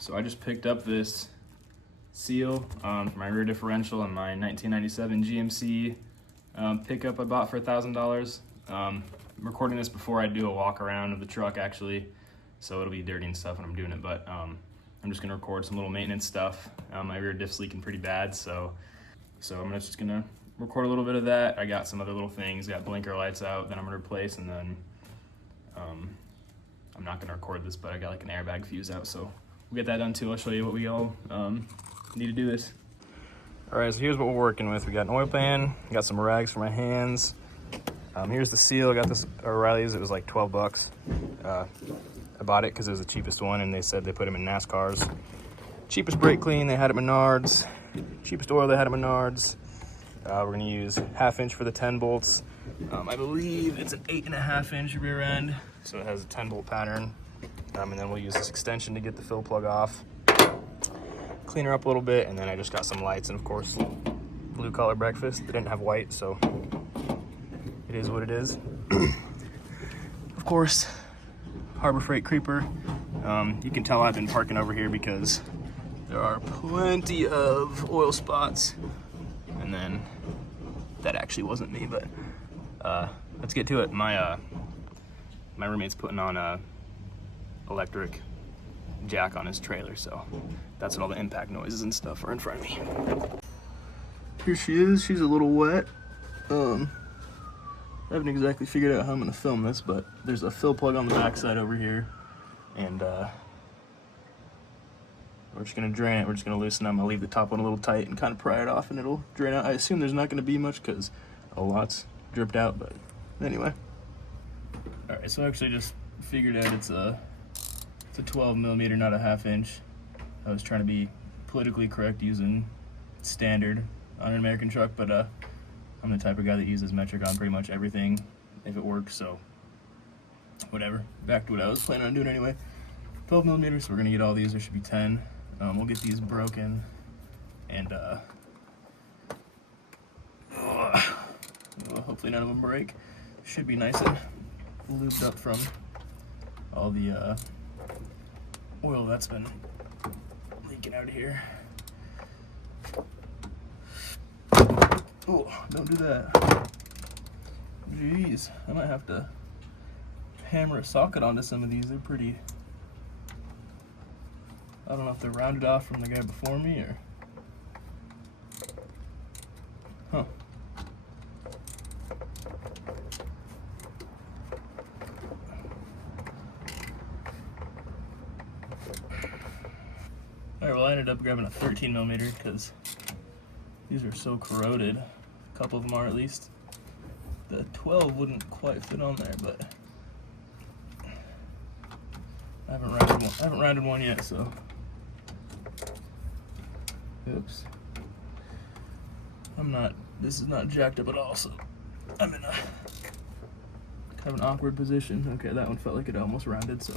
So I just picked up this seal for my rear differential on my 1997 GMC pickup I bought for $1,000. I'm recording this before I do a walk around of the truck actually, so it'll be dirty and stuff when I'm doing it, but I'm just gonna record some little maintenance stuff. My rear diff's leaking pretty bad, so I'm just gonna record a little bit of that. I got some other little things, got blinker lights out that I'm gonna replace, and then I'm not gonna record this, but I got like an airbag fuse out, so we'll get that done too. I'll show you what we all need to do this. All right, so here's what we're working with. We got an oil pan, got some rags for my hands. Here's the seal. I got this at O'Reilly's. It was like 12 bucks. I bought it because it was the cheapest one, and they said they put them in NASCARs. Cheapest brake clean, they had at Menards. Cheapest oil, they had at Menards. We're gonna use 1/2 inch for the 10 bolts. I believe it's an 8.5 inch rear end, so it has a 10 bolt pattern. And then we'll use this extension to get the fill plug off. Clean her up a little bit, and then I just got some lights, and of course, blue collar breakfast. They didn't have white, so it is what it is. Of course, Harbor Freight creeper. You can tell I've been parking over here because there are plenty of oil spots. And then that actually wasn't me, but let's get to it. My roommate's putting on a electric jack on his trailer, so that's what all the impact noises and stuff are in front of me. Here she is. She's a little wet. I haven't exactly figured out how I'm gonna film this, but there's a fill plug on the backside over here, and we're just gonna drain it. We're just gonna loosen it. I'm gonna leave the top one a little tight and kind of pry it off, and it'll drain out. I assume there's not gonna be much because a lot's dripped out, but anyway. All right, so I actually just figured out it's a 12 millimeter, not a 1/2 inch. I was trying to be politically correct using standard on an American truck, but I'm the type of guy that uses metric on pretty much everything if it works, so whatever. Back to what I was planning on doing anyway. 12 millimeters, so we're gonna get all these. There should be 10. We'll get these broken, and hopefully none of them break. Should be nice and lubed up from all the oil that's been leaking out of here. Oh, don't do that. Jeez, I might have to hammer a socket onto some of these. They're pretty, I don't know if they're rounded off from the guy before me or, huh. Alright, well I ended up grabbing a 13 millimeter because these are so corroded. A couple of them are at least. The 12 wouldn't quite fit on there, but I haven't rounded one yet, so. Oops. This is not jacked up at all, so I'm in a kind of an awkward position. Okay, that one felt like it almost rounded, so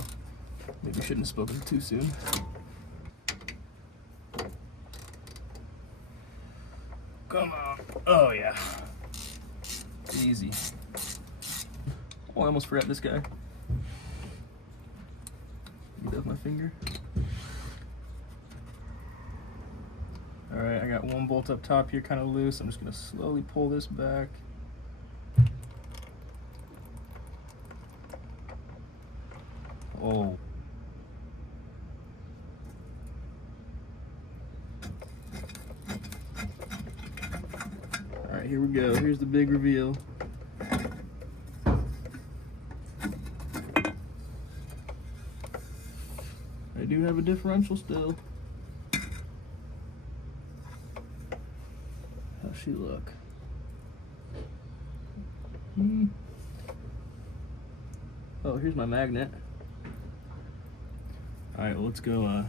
maybe shouldn't have spoken too soon. Come on. Oh, yeah. Easy. Oh, I almost forgot this guy. Get off my finger. Alright, I got one bolt up top here kind of loose. I'm just going to slowly pull this back. Oh. Alright, here we go. Here's the big reveal. I do have a differential still. How's she look? Oh, here's my magnet. Alright, well, let's go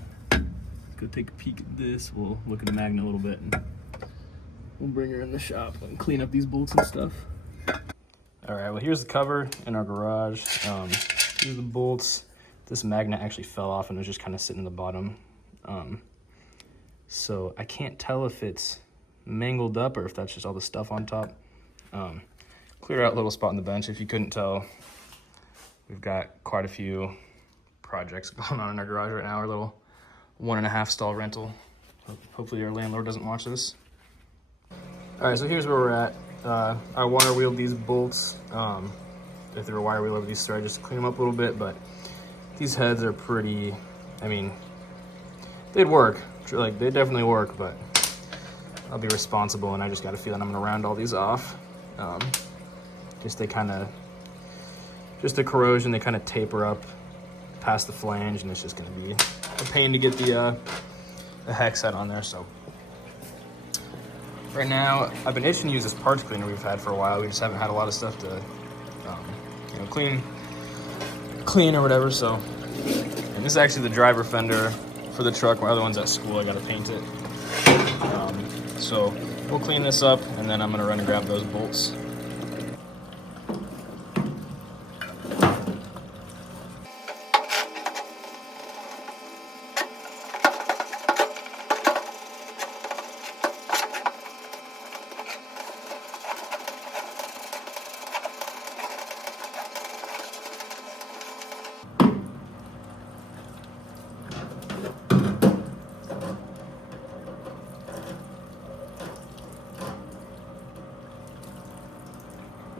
take a peek at this. We'll look at the magnet a little bit, and we'll bring her in the shop and clean up these bolts and stuff. Alright, well, here's the cover in our garage. Here's the bolts. This magnet actually fell off and was just kind of sitting in the bottom. So I can't tell if it's mangled up or if that's just all the stuff on top. Clear out a little spot on the bench. If you couldn't tell, we've got quite a few projects going on in our garage right now. Our little 1.5 stall rental. Hopefully our landlord doesn't watch this. All right, so here's where we're at. I wire wheeled these bolts. If they were wire wheel over these threads, just to clean them up a little bit, but these heads are pretty, I mean, they'd work. Like, they definitely work, but I'll be responsible, and I just got a feeling I'm gonna round all these off. Just the corrosion, they kind of taper up past the flange, and it's just gonna be a pain to get the hex head on there, so. Right now, I've been itching to use this parts cleaner we've had for a while. We just haven't had a lot of stuff to, you know, clean or whatever, so. And this is actually the driver fender for the truck. My other one's at school, I gotta paint it. So we'll clean this up, and then I'm gonna run and grab those bolts.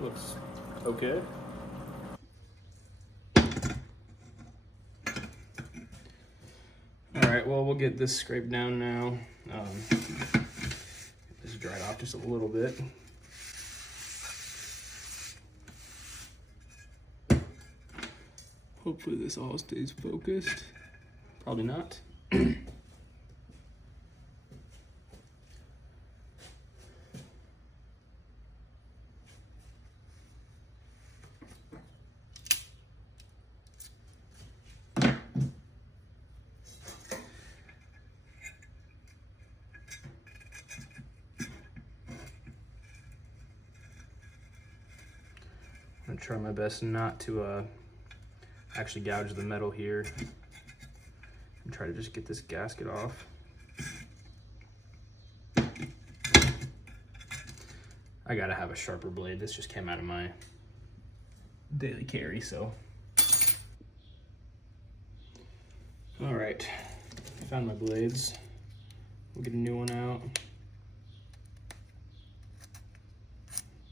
Looks okay. All right, well, we'll get this scraped down now. Just dry it off just a little bit. Hopefully this all stays focused. Probably not. I'm gonna try my best not to actually gouge the metal here and try to just get this gasket off. I gotta have a sharper blade. This just came out of my daily carry, so. All right, I found my blades. We'll get a new one out.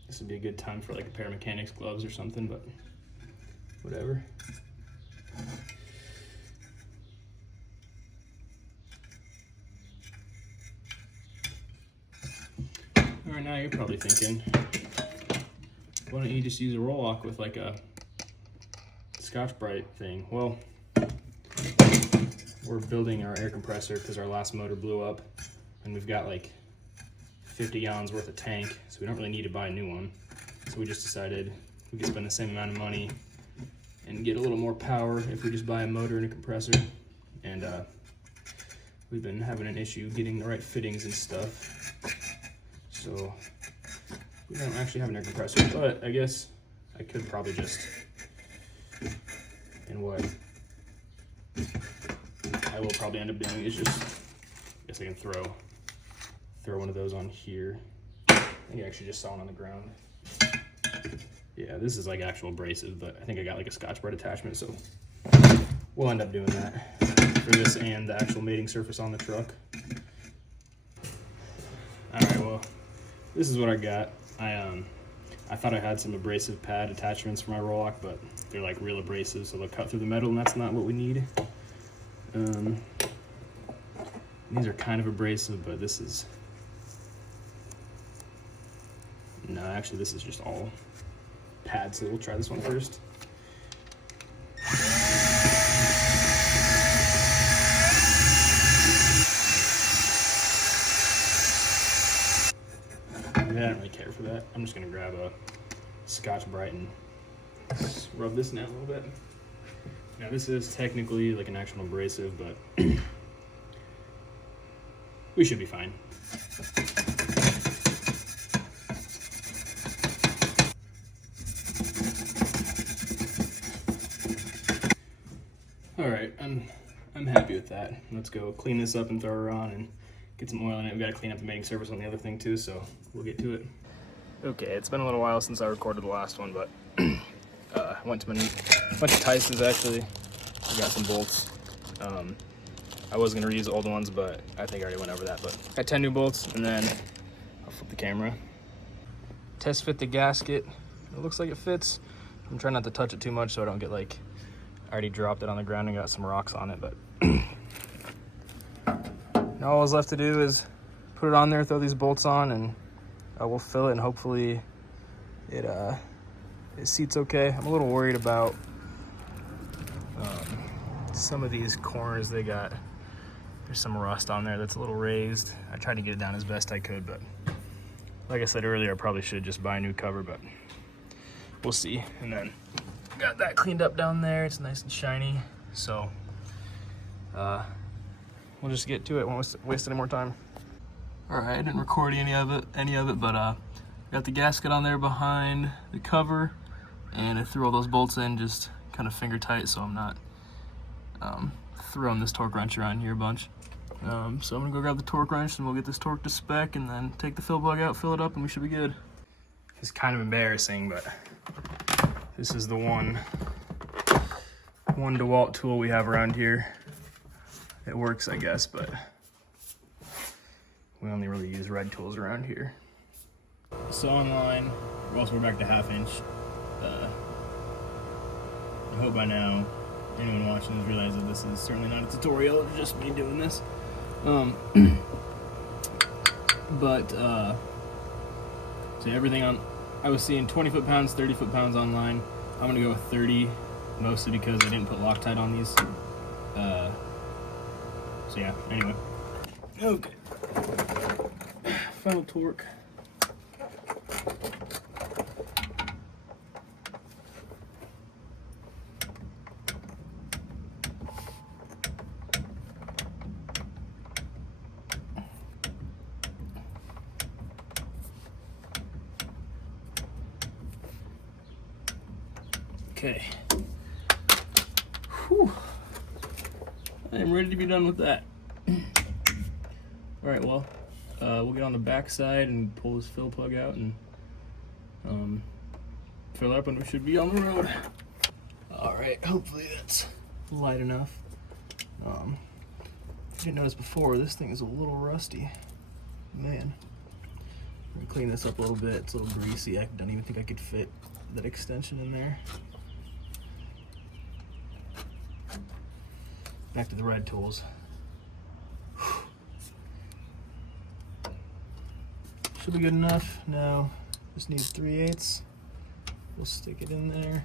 This would be a good time for like a pair of mechanics gloves or something, but whatever. All right, now you're probably thinking, why don't you just use a roll-lock with like a Scotch-Brite thing? Well, we're building our air compressor because our last motor blew up, and we've got like 50 gallons worth of tank, so we don't really need to buy a new one. So we just decided we could spend the same amount of money and get a little more power if we just buy a motor and a compressor. And we've been having an issue getting the right fittings and stuff. So we don't actually have an air compressor, but I guess I could probably just, and what I will probably end up doing is just, I guess I can throw one of those on here. I think I actually just saw one on the ground. Yeah, this is like actual abrasive, but I think I got like a Scotch-Brite attachment, so we'll end up doing that for this and the actual mating surface on the truck. All right, well, this is what I got. I thought I had some abrasive pad attachments for my roll-lock, but they're like real abrasive, so they'll cut through the metal, and that's not what we need. These are kind of abrasive, but this is, no, actually this is just all pad, so we'll try this one first. I don't really care for that. I'm just gonna grab a Scotch-Brite and rub this down a little bit. Now this is technically like an actual abrasive, but we should be fine. All right, I'm happy with that. Let's go clean this up and throw her on and get some oil in it. We gotta clean up the mating surface on the other thing too, so we'll get to it. Okay, it's been a little while since I recorded the last one, but went to Tyson's actually. I got some bolts. I was gonna reuse the old ones, but I think I already went over that. But got 10 new bolts, and then I'll flip the camera. Test fit the gasket. It looks like it fits. I'm trying not to touch it too much so I don't get like, I already dropped it on the ground and got some rocks on it, but now all is left to do is put it on there, throw these bolts on, and we'll fill it, and hopefully it seats okay. I'm a little worried about some of these corners. There's some rust on there that's a little raised. I tried to get it down as best I could, but like I said earlier, I probably should just buy a new cover, but we'll see. And then got that cleaned up down there. It's nice and shiny. So we'll just get to it. Won't waste any more time. All right, I didn't record any of it, but got the gasket on there behind the cover, and I threw all those bolts in just kind of finger tight, so I'm not throwing this torque wrench around here a bunch. So I'm gonna go grab the torque wrench, and we'll get this torque to spec, and then take the fill plug out, fill it up, and we should be good. It's kind of embarrassing, but this is the one DeWalt tool we have around here. It works, I guess, but we only really use red tools around here. So online, we're back to 1/2 inch. I hope by now anyone watching this realizes that this is certainly not a tutorial, it's just me doing this. So everything on, I was seeing 20 foot-pounds, 30 foot-pounds online. I'm gonna go with 30, mostly because I didn't put Loctite on these. So yeah, anyway. Okay. Final torque. Okay. Whew. I am ready to be done with that. All right, well, we'll get on the back side and pull this fill plug out and fill up, and we should be on the road. All right, hopefully that's light enough. I didn't notice before, this thing is a little rusty. Man, I'm gonna clean this up a little bit. It's a little greasy. I don't even think I could fit that extension in there. Back to the red tools. Should be good enough. Now, just needs 3/8. We'll stick it in there.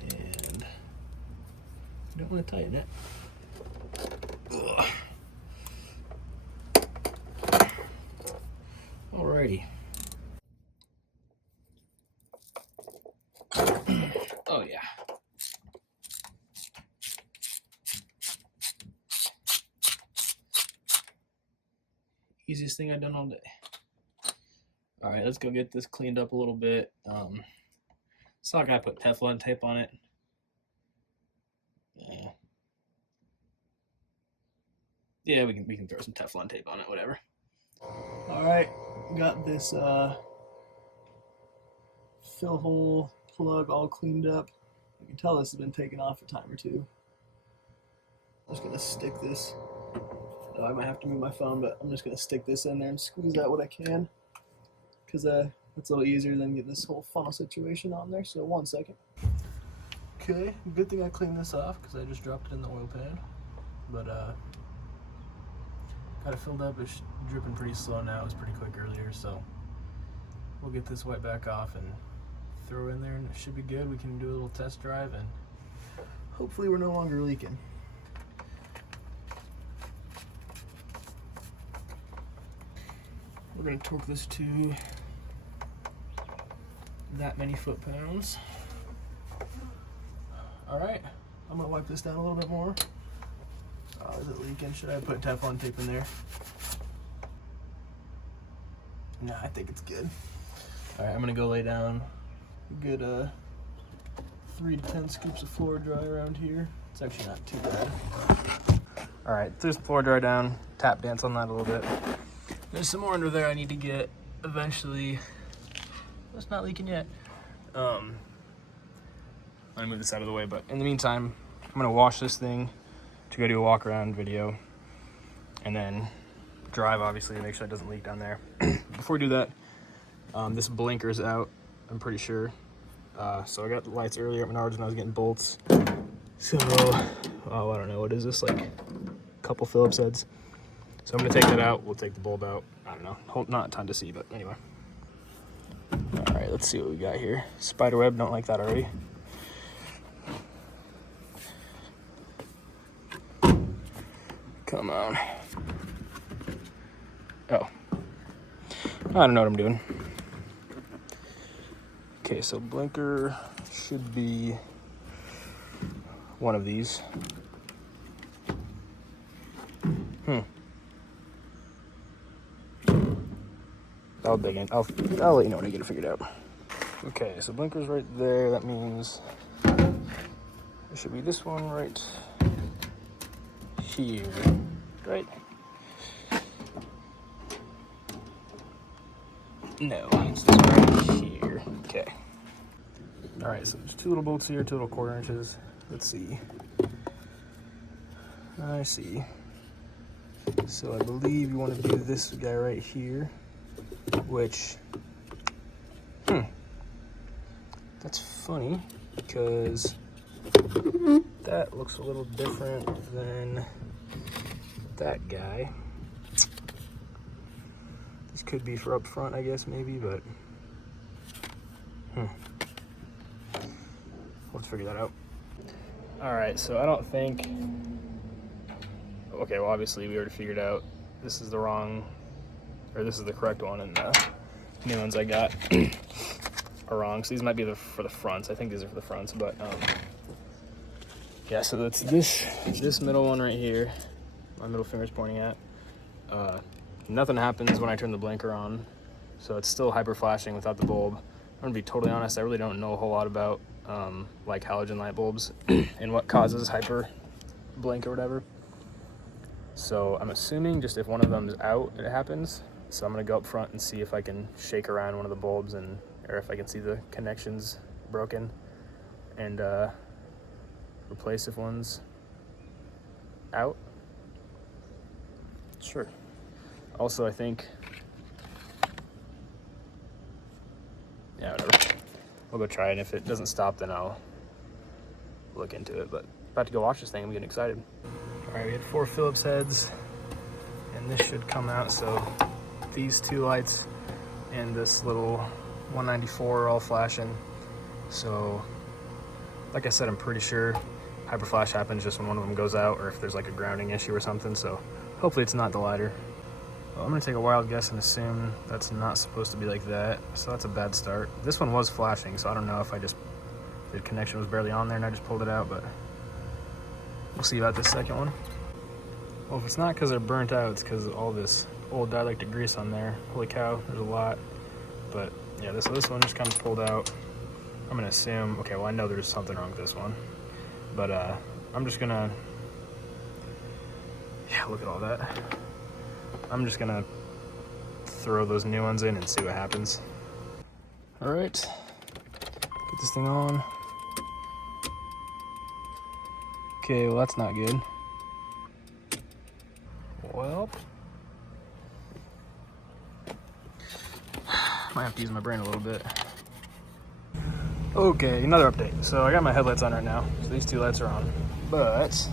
And I don't want to tighten it. Ugh. Alrighty. Oh yeah. Easiest thing I've done all day. All right, let's go get this cleaned up a little bit. So I gotta put Teflon tape on it. Yeah, we can throw some Teflon tape on it, whatever. All right, got this fill hole plug all cleaned up. You can tell this has been taken off a time or two. I'm just gonna stick this. I might have to move my phone, but I'm just gonna stick this in there and squeeze out what I can, because it's a little easier than get this whole funnel situation on there. So 1 second. Okay, good thing I cleaned this off because I just dropped it in the oil pan. But got it filled up. It's dripping pretty slow now. It was pretty quick earlier, so we'll get this wiped back off and throw it in there, and it should be good. We can do a little test drive, and hopefully we're no longer leaking. We're gonna torque this to that many foot-pounds. All right, I'm gonna wipe this down a little bit more. Is it leaking? Should I put Teflon tape in there? Nah, I think it's good. All right, I'm gonna go lay down a good 3 to 10 scoops of floor dry around here. It's actually not too bad. All right, threw some floor dry down, tap dance on that a little bit. There's some more under there I need to get eventually. It's not leaking yet. I'm gonna move this out of the way, but in the meantime, I'm gonna wash this thing to go do a walk around video, and then drive obviously to make sure it doesn't leak down there. Before we do that, this blinker's out, I'm pretty sure. So I got the lights earlier at Menards when I was getting bolts. So, oh, I don't know, what is this, like a couple Phillips heads? So I'm gonna take that out, we'll take the bulb out. I don't know, not a ton to see, but anyway. All right, let's see what we got here. Spiderweb, don't like that already. Come on. Oh, I don't know what I'm doing. Okay, so blinker should be one of these. I'll dig in. I'll let you know when I get it figured out. Okay, so blinker's right there. That means it should be this one right here, right? No, it's this right here. Okay. All right, so there's 2 little bolts here, 2 little 1/4 inches. Let's see. I see. So I believe you want to do this guy right here, which, that's funny because that looks a little different than that guy. This could be for up front, I guess, maybe, but we'll have to figure that out. All right, so I don't think, okay, well, obviously we already figured out this is the wrong, or this is the correct one, and the new ones I got are wrong. So these might be for the fronts. I think these are for the fronts, but yeah, so that's this middle one right here. My middle finger's pointing at. Nothing happens when I turn the blinker on, so it's still hyper flashing without the bulb. I'm gonna be totally honest, I really don't know a whole lot about like halogen light bulbs and what causes hyper blink or whatever. So I'm assuming just if one of them is out, it happens. So I'm gonna go up front and see if I can shake around one of the bulbs or if I can see the connections broken, and replace if one's out. Sure. Also, I think, yeah, whatever. We'll go try it, and if it doesn't stop, then I'll look into it. But about to go watch this thing, I'm getting excited. All right, we had 4 Phillips heads, and this should come out. So these 2 lights and this little 194 are all flashing. So like I said, I'm pretty sure hyper flash happens just when one of them goes out, or if there's like a grounding issue or something. So hopefully it's not the lighter. Well, I'm gonna take a wild guess and assume that's not supposed to be like that. So that's a bad start. This one was flashing, so I don't know if the connection was barely on there and I just pulled it out, but we'll see about this second one. Well, if it's not because they're burnt out, it's because of all this old dielectric grease on there. Holy cow, there's a lot. But yeah, this one just kind of pulled out. I'm gonna assume, okay, well, I know there's something wrong with this one, but I'm just gonna, yeah, look at all that. I'm just gonna throw those new ones in and see what happens. All right, get this thing on. Okay, well, that's not good. Well, might have to use my brain a little bit. Okay, another update. So I got my headlights on right now. So these 2 lights are on, but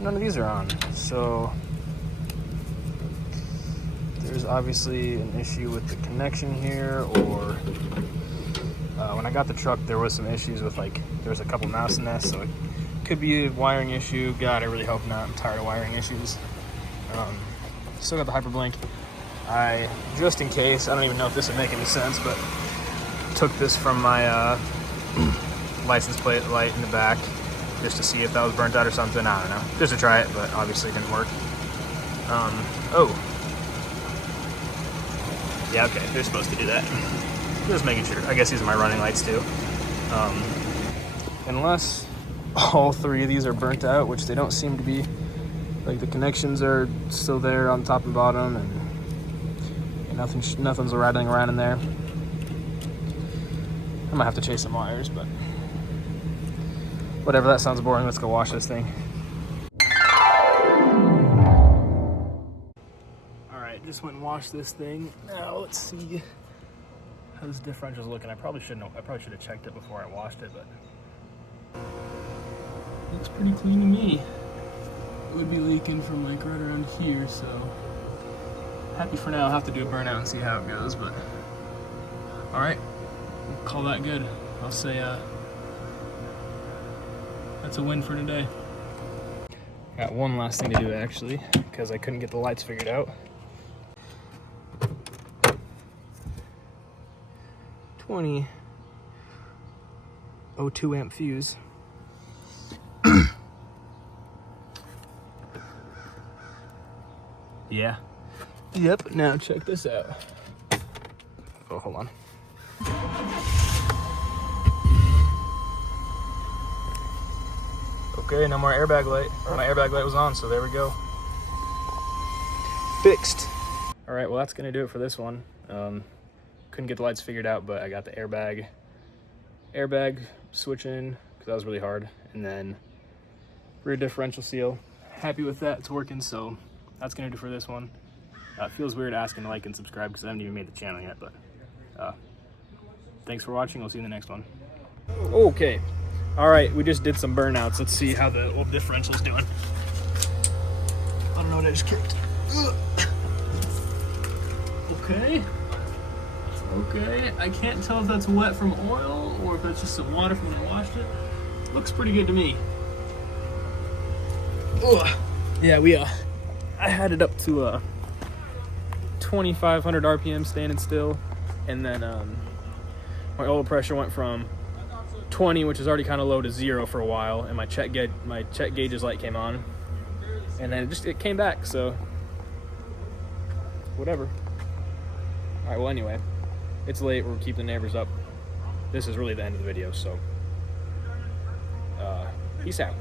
none of these are on. So there's obviously an issue with the connection here, or when I got the truck, there was some issues with, like, there was a couple mouse nests, so it could be a wiring issue. God, I really hope not. I'm tired of wiring issues. Still got the hyperblink. I, just in case, I don't even know if this would make any sense, but took this from my license plate light in the back just to see if that was burnt out or something. I don't know, just to try it, but obviously it didn't work. Oh. Yeah, okay, they're supposed to do that. Just making sure. I guess these are my running lights too. Unless all 3 of these are burnt out, which they don't seem to be. Like, the connections are still there on top and bottom, and nothing's rattling around in there. I might have to chase some wires, but Whatever, that sounds boring. Let's go wash this thing. All right, just went and washed this thing. Now let's see how this differential's looking. I probably should have checked it before I washed it, but looks pretty clean to me. It would be leaking from like right around here, so happy for now. I'll have to do a burnout and see how it goes, but all right, we'll call that good. I'll say that's a win for today. Got one last thing to do actually, because I couldn't get the lights figured out. 20 0.2 amp fuse. Yeah. Yep, now check this out. Oh, hold on. Okay, no more airbag light. My airbag light was on, so there we go. Fixed. All right, well that's gonna do it for this one. Couldn't get the lights figured out, but I got the airbag switch in, because that was really hard. And then rear differential seal. Happy with that, it's working, so that's gonna do for this one. It feels weird asking to like and subscribe because I haven't even made the channel yet, but thanks for watching. I'll see you in the next one. Okay. All right, we just did some burnouts. Let's see how the old differential's doing. I don't know what I just kicked. Ugh. Okay. Okay, I can't tell if that's wet from oil or if that's just some water from when I washed it. Looks pretty good to me. Ugh. Yeah, I had it up to 2,500 RPM standing still, and then my oil pressure went from 20, which is already kind of low, to 0 for a while, and my check gauge's light came on, and then it came back, so whatever. All right, well anyway, it's late, we're keeping the neighbors up. This is really the end of the video, so peace out.